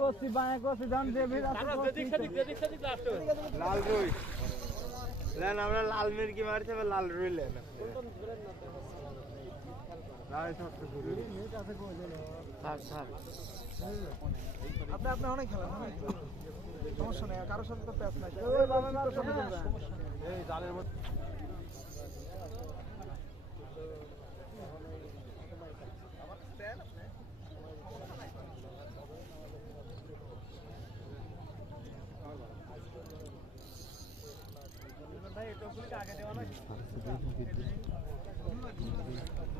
করছি বাঁয়ে করছি ধান দিয়ে লাল রুই লেন আমরা লাল মির্কি মারছি লাল রুই লেন আপনি আপনি অনেক খেলেন সমস্যা নেই কারোর সাথে তো প্যাচ নাই জালের মধ্যে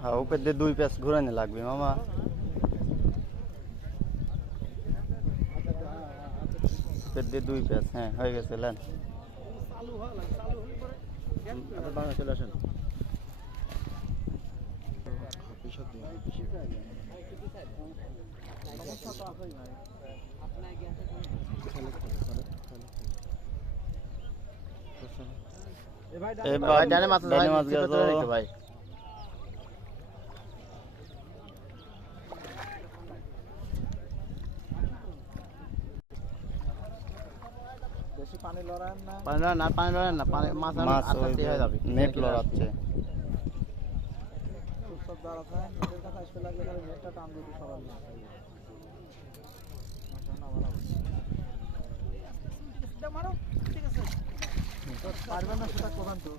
হ্যাঁ উপর দিয়ে 2 প্যাচ ঘুরানো লাগবে মামা উপর দিয়ে 2 প্যাচ হ্যাঁ হয়ে গেছে লেন চলে আসেন ভাই ডানে মাছ গেছে ভাই বেশি পানি লড়ান না পানি লড়ান না পানি মাছ আস্তে হয়ে যাবে নেট লড়াচ্ছে সব দাঁড়াতেন নিজের কাছে আসতে লাগলে তাহলে নেটটা টান দিতে সবাই মারো ঠিক আছে পারবেন না সেটা কোথান তো